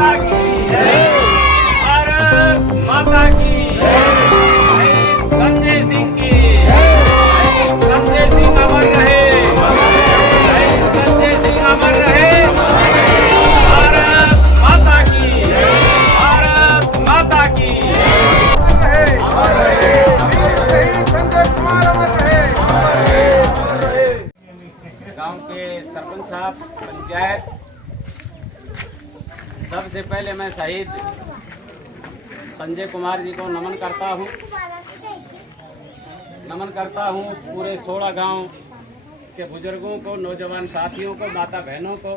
माता की भारत माता की संजय सिंह की संजय सिंह अमर रहे संजय सिंह अमर रहे भारत माता की भारत माता की अमर रहे संजय कुमार अमर रहे। गांव के सरपंच साहब पंचायत सबसे पहले मैं शहीद संजय कुमार जी को नमन करता हूं पूरे 16 गांव के बुजुर्गों को, नौजवान साथियों को, माता बहनों को,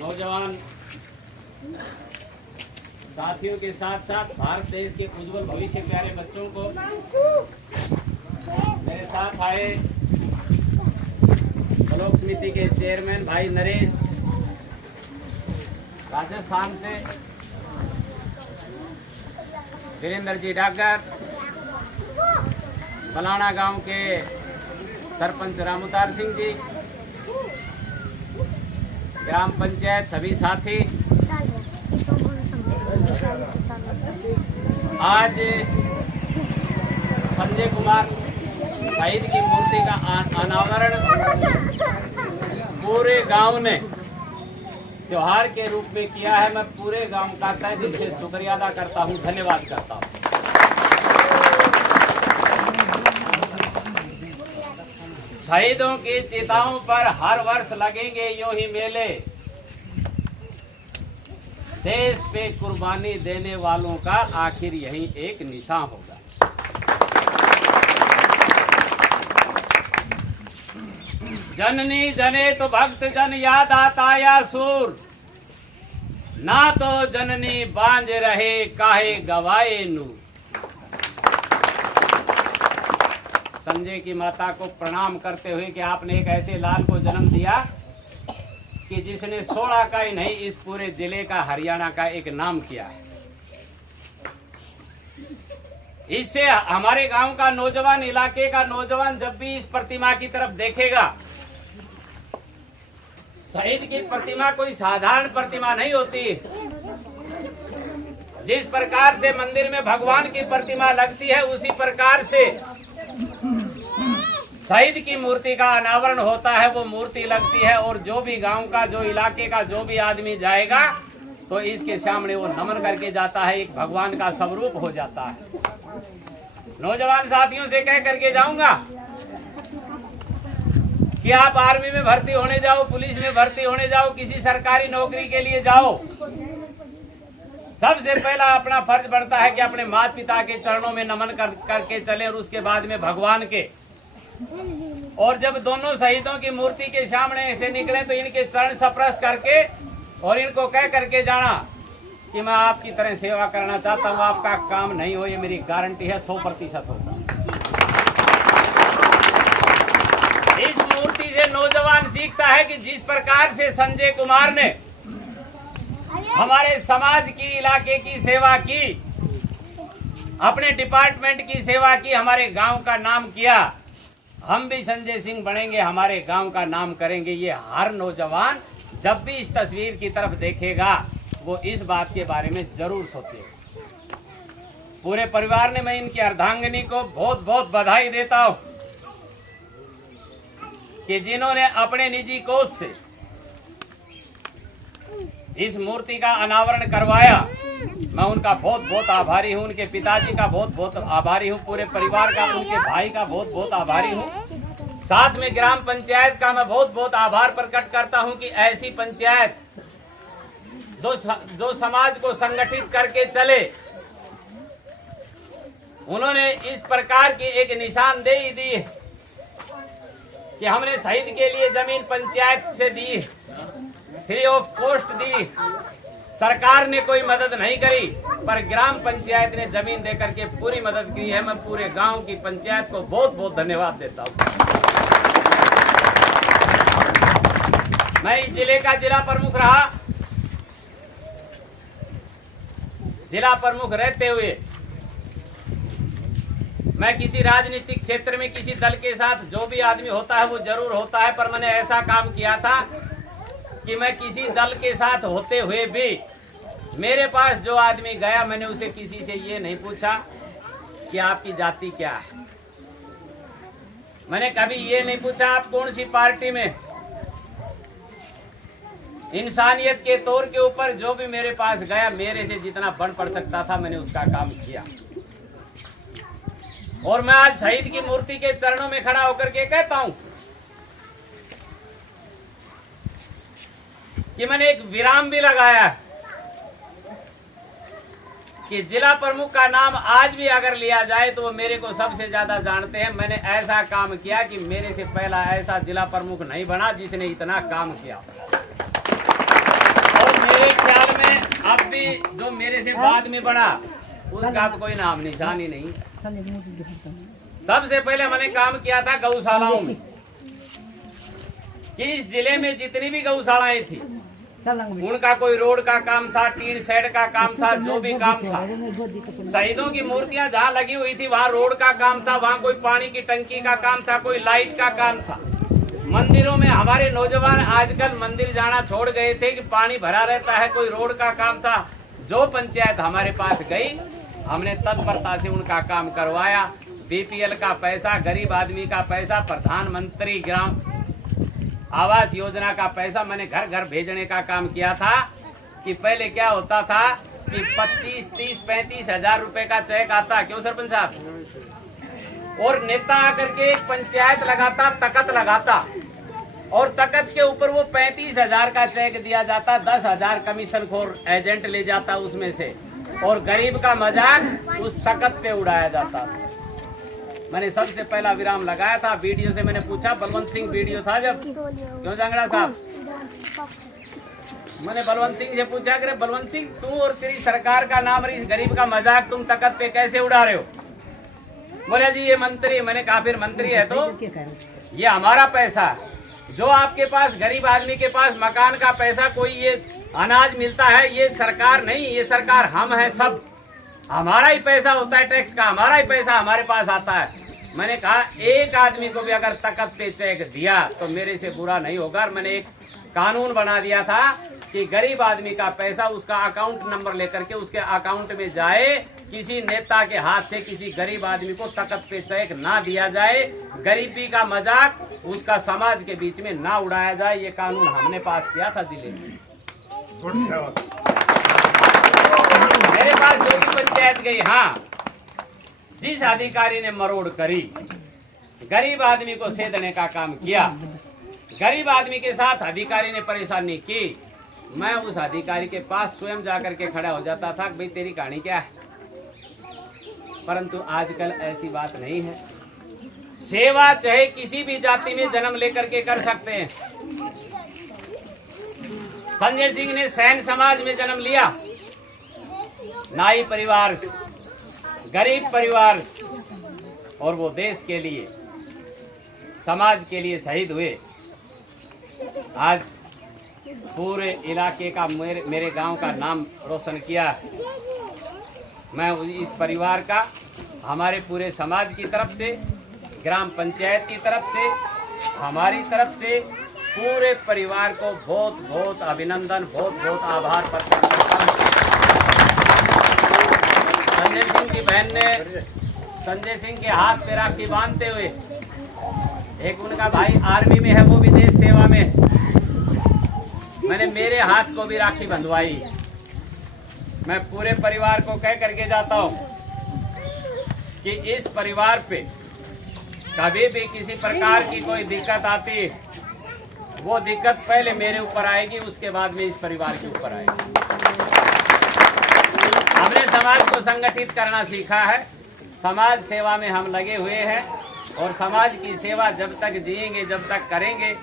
नौजवान साथियों के साथ साथ भारत देश के उज्जवल भविष्य प्यारे बच्चों को। मेरे साथ आए ब्लॉक समिति के चेयरमैन भाई नरेश राजस्थान से, वीरेंद्र जी डागर, बलाना गांव के सरपंच रामउतार सिंह जी, ग्राम पंचायत सभी साथी। आज संजय कुमार शहीद की मूर्ति का अनावरण पूरे गांव ने त्योहार के रूप में किया है। मैं पूरे गांव का तहे दिल से शुक्रिया अदा करता हूं, धन्यवाद करता हूं। शहीदों की चिताओं पर हर वर्ष लगेंगे यूं ही मेले, देश पे कुर्बानी देने वालों का आखिर यही एक निशान होगा। जननी जने तो भक्त जन याद आता या सूर, ना तो जननी बांझ रहे काहे गवाए नूर। संजय की माता को प्रणाम करते हुए कि आपने एक ऐसे लाल को जन्म दिया कि जिसने 16 का ही नहीं इस पूरे जिले का, हरियाणा का एक नाम किया है। इससे हमारे गांव का नौजवान, इलाके का नौजवान जब भी इस प्रतिमा की तरफ देखेगा, शहीद की प्रतिमा कोई साधारण प्रतिमा नहीं होती। जिस प्रकार से मंदिर में भगवान की प्रतिमा लगती है, उसी प्रकार से शहीद की मूर्ति का अनावरण होता है, वो मूर्ति लगती है। और जो भी गांव का, जो इलाके का जो भी आदमी जाएगा तो इसके सामने वो नमन करके जाता है, एक भगवान का स्वरूप हो जाता है। नौजवान साथियों से कह करके जाऊंगा कि आप आर्मी में भर्ती होने जाओ, पुलिस में भर्ती होने जाओ, किसी सरकारी नौकरी के लिए जाओ, सबसे पहला अपना फर्ज बनता है कि अपने माता पिता के चरणों में नमन करके चलें और उसके बाद में भगवान के। और जब दोनों शहीदों की मूर्ति के सामने से निकले तो इनके चरण स्पर्श करके और इनको कह करके जाना कि मैं आपकी तरह सेवा करना चाहता हूँ, आपका काम नहीं हो, ये मेरी गारंटी है, 100% होगा। इस मूर्ति से नौजवान सीखता है कि जिस प्रकार से संजय कुमार ने हमारे समाज की, इलाके की सेवा की, अपने डिपार्टमेंट की सेवा की, हमारे गांव का नाम किया, हम भी संजय सिंह बनेंगे, हमारे गांव का नाम करेंगे। ये हर नौजवान जब भी इस तस्वीर की तरफ देखेगा वो इस बात के बारे में जरूर सोचे। पूरे परिवार ने, मैं इनकी अर्धांगिनी को बहुत बहुत बधाई देता हूं कि जिन्होंने अपने निजी कोष से इस मूर्ति का अनावरण करवाया। मैं उनका बहुत बहुत आभारी हूं, उनके पिताजी का बहुत बहुत आभारी हूं, पूरे परिवार का, उनके भाई का बहुत बहुत आभारी हूं। साथ में ग्राम पंचायत का मैं बहुत बहुत आभार प्रकट करता हूं कि ऐसी पंचायत जो समाज को संगठित करके चले, उन्होंने इस प्रकार की एक निशानदेही दी कि हमने शहीद के लिए जमीन पंचायत से दी, फ्री ऑफ कॉस्ट दी। सरकार ने कोई मदद नहीं करी, पर ग्राम पंचायत ने जमीन देकर के पूरी मदद की है। मैं पूरे गांव की पंचायत को बहुत बहुत धन्यवाद देता हूं। मैं इस जिले का जिला प्रमुख रहा। जिला प्रमुख रहते हुए मैं किसी राजनीतिक क्षेत्र में किसी दल के साथ जो भी आदमी होता है वो जरूर होता है, पर मैंने ऐसा काम किया था कि मैं किसी दल के साथ होते हुए भी मेरे पास जो आदमी गया, मैंने उसे किसी से ये नहीं पूछा कि आपकी जाति क्या है। मैंने कभी ये नहीं पूछा आप कौन सी पार्टी में। इंसानियत के तौर के ऊपर जो भी मेरे पास गया, मेरे से जितना बन पड़ सकता था मैंने उसका काम किया। और मैं आज शहीद की मूर्ति के चरणों में खड़ा होकर के कहता हूं कि मैंने एक विराम भी लगाया है कि जिला प्रमुख का नाम आज भी अगर लिया जाए तो वो मेरे को सबसे ज्यादा जानते हैं। मैंने ऐसा काम किया कि मेरे से पहला ऐसा जिला प्रमुख नहीं बना जिसने इतना काम किया। और मेरे ख्याल में अब भी जो मेरे से बाद में बना उसका तो कोई नाम निशान ही नहीं। सबसे पहले मैंने काम किया था गौशालाओं में कि इस जिले में जितनी भी गौशालाएं थी उनका कोई रोड का काम था, टीन शेड का काम था, जो भी काम था। शहीदों की मूर्तियां जहाँ लगी हुई थी वहाँ रोड का काम था, वहाँ कोई पानी की टंकी का काम था, कोई लाइट का काम था। मंदिरों में हमारे नौजवान आजकल मंदिर जाना छोड़ गए थे कि पानी भरा रहता है, कोई रोड का काम था। जो पंचायत हमारे पास गई हमने तत्परता से उनका काम करवाया। बीपीएल का पैसा, गरीब आदमी का पैसा, प्रधानमंत्री ग्राम आवास योजना का पैसा मैंने घर घर भेजने का काम किया था। कि पहले क्या होता था कि 25, 30, 35 हजार रुपए का चेक आता, क्यों सरपंच साहब, और नेता आकर के एक पंचायत लगाता, तकत लगाता, और तकत के ऊपर वो 35 हजार का चेक दिया जाता, 10 हजार कमीशन खोर एजेंट ले जाता उसमें से, और गरीब का मजाक उस तकत पे उड़ाया जाता। मैंने सबसे पहला विराम लगाया था। वीडियो से मैंने पूछा, बलवंत सिंह वीडियो था जब, क्यों जांगड़ा साहब, मैंने बलवंत सिंह से पूछा कि बलवंत सिंह तू और तेरी सरकार का नाम और इस गरीब का मजाक तुम तकत पे कैसे उड़ा रहे हो। बोले जी ये मंत्री। मैंने कहा फिर मंत्री है तो ये हमारा पैसा है। जो आपके पास गरीब आदमी के पास मकान का पैसा, कोई ये अनाज मिलता है, ये सरकार नहीं, ये सरकार हम है, सब हमारा ही पैसा होता है, टैक्स का हमारा ही पैसा हमारे पास आता है। मैंने कहा एक आदमी को भी अगर तकत पे चेक दिया तो मेरे से बुरा नहीं होगा। और मैंने एक कानून बना दिया था कि गरीब आदमी का पैसा उसका अकाउंट नंबर लेकर के उसके अकाउंट में जाए, किसी नेता के हाथ से किसी गरीब आदमी को तकत पे चेक ना दिया जाए, गरीबी का मजाक उसका समाज के बीच में ना उड़ाया जाए। ये कानून हमने पास किया था जिले में। मेरे पास जो भी पंचायत गई, हाँ, जिस अधिकारी ने मरोड़ करी, गरीब आदमी को सेधने का काम किया, गरीब आदमी के साथ अधिकारी ने परेशानी की, मैं उस अधिकारी के पास स्वयं जाकर के खड़ा हो जाता था कि भाई तेरी कहानी क्या है। परंतु आजकल ऐसी बात नहीं है। सेवा चाहे किसी भी जाति में जन्म लेकर के कर सकते हैं। संजय सिंह ने सैन समाज में जन्म लिया, नाई परिवार से, गरीब परिवार से, और वो देश के लिए, समाज के लिए शहीद हुए। आज पूरे इलाके का, मेरे गांव का नाम रोशन किया। मैं इस परिवार का, हमारे पूरे समाज की तरफ से, ग्राम पंचायत की तरफ से, हमारी तरफ से पूरे परिवार को बहुत बहुत अभिनंदन, बहुत बहुत आभार प्रकट करता हूँ। संजय सिंह की बहन ने संजय सिंह के हाथ पे राखी बांधते हुए, एक उनका भाई आर्मी में है, वो भी देश सेवा में, मैंने मेरे हाथ को भी राखी बंधवाई। मैं पूरे परिवार को कह करके जाता हूँ कि इस परिवार पे कभी भी किसी प्रकार की कोई दिक्कत आती, वो दिक्कत पहले मेरे ऊपर आएगी, उसके बाद में इस परिवार के ऊपर आएगी। हमने समाज को संगठित करना सीखा है, समाज सेवा में हम लगे हुए हैं, और समाज की सेवा जब तक जिएंगे, जब तक करेंगे।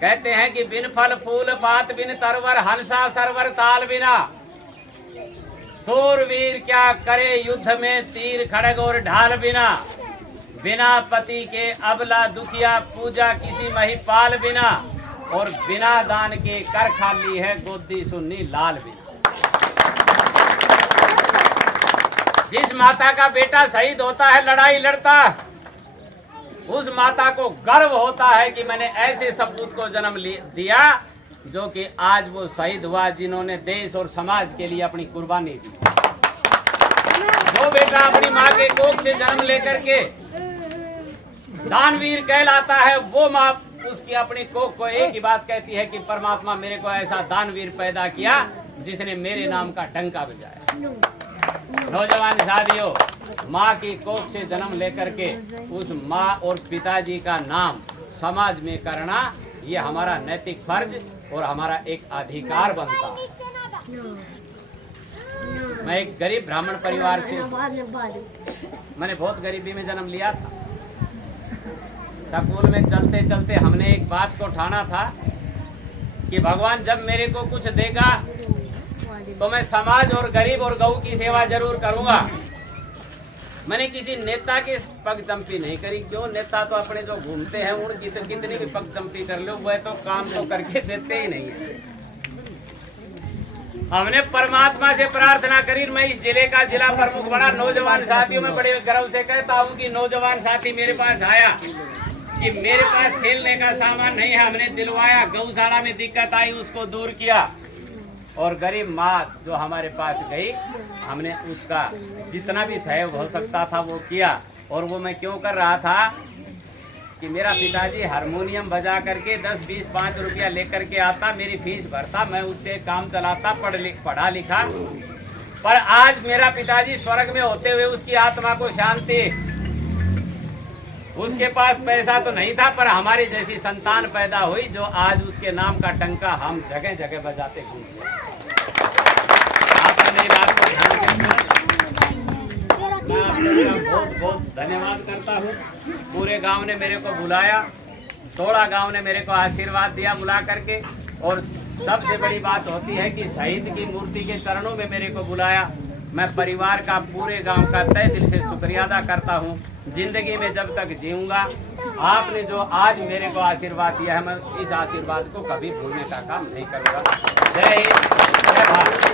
कहते हैं कि बिन फल फूल पात बिन तरवर, हंसा सरवर ताल बिना। सूरवीर क्या करे युद्ध में, तीर खड़ग और ढाल बिना। बिना पति के अबला दुखिया, पूजा किसी महिपाल बिना। और बिना दान के कर खाली है, गोदी सुन्नी लाल बिना। जिस माता का बेटा शहीद होता है, लड़ाई लड़ता, उस माता को गर्व होता है कि मैंने ऐसे सपूत को जन्म दिया जो कि आज वो शहीद हुआ, जिन्होंने देश और समाज के लिए अपनी कुर्बानी दी। जो बेटा अपनी माँ के कोख से जन्म लेकर के दानवीर कहलाता है, वो माँ उसकी अपनी कोख को एक ही बात कहती है कि परमात्मा मेरे को ऐसा दानवीर पैदा किया जिसने मेरे नाम का डंका बजाया। नौजवान साथियों, माँ की कोख से जन्म लेकर के उस माँ और पिताजी का नाम समाज में करना, ये हमारा नैतिक फर्ज और हमारा एक अधिकार बनता है। मैं एक गरीब ब्राह्मण परिवार से, मैंने बहुत गरीबी में जन्म लिया था। स्कूल में चलते चलते हमने एक बात को ठाना था कि भगवान जब मेरे को कुछ देगा तो मैं समाज और गरीब और गऊ की सेवा जरूर करूंगा। मैंने किसी नेता की पगचंपी नहीं करी। क्यों? नेता तो अपने जो घूमते हैं उनकी तो कितनी भी पगचंपी कर लो, वह तो काम तो करके देते ही नहीं है। हमने परमात्मा से प्रार्थना करी। मैं इस जिले का जिला प्रमुख बना। नौजवान साथियों में बड़े गर्व से कहता हूँ कि नौजवान साथी मेरे पास आया कि मेरे पास खेलने का सामान नहीं है, हमने दिलवाया। गौशाला में दिक्कत आई, उसको दूर किया। और गरीब माँ जो हमारे पास गई, हमने उसका जितना भी सहयोग हो सकता था वो किया। और वो मैं क्यों कर रहा था कि मेरा पिताजी हारमोनियम बजा करके 10, 20, 5 रुपया लेकर के आता, मेरी फीस भरता, मैं उससे काम चलाता, पढ़ा लिखा। पर आज मेरा पिताजी स्वर्ग में होते हुए उसकी आत्मा को शांति। उसके पास पैसा तो नहीं था, पर हमारी जैसी संतान पैदा हुई जो आज उसके नाम का टंका हम जगह जगह बजाते घूमते। आपने मेरी बात को ध्यान से सुना। मैं आपका बहुत बहुत धन्यवाद करता हूँ। पूरे गांव ने मेरे को बुलाया, थोड़ा गांव ने मेरे को आशीर्वाद दिया बुला करके। और सबसे बड़ी बात होती है कि शहीद की मूर्ति के चरणों में मेरे को बुलाया। मैं परिवार का, पूरे गांव का तहे दिल से शुक्रिया अदा करता हूं। जिंदगी में जब तक जीऊंगा, आपने जो आज मेरे को आशीर्वाद दिया है, मैं इस आशीर्वाद को कभी भूलने का काम नहीं करूंगा। जय हिंद, जय भारत।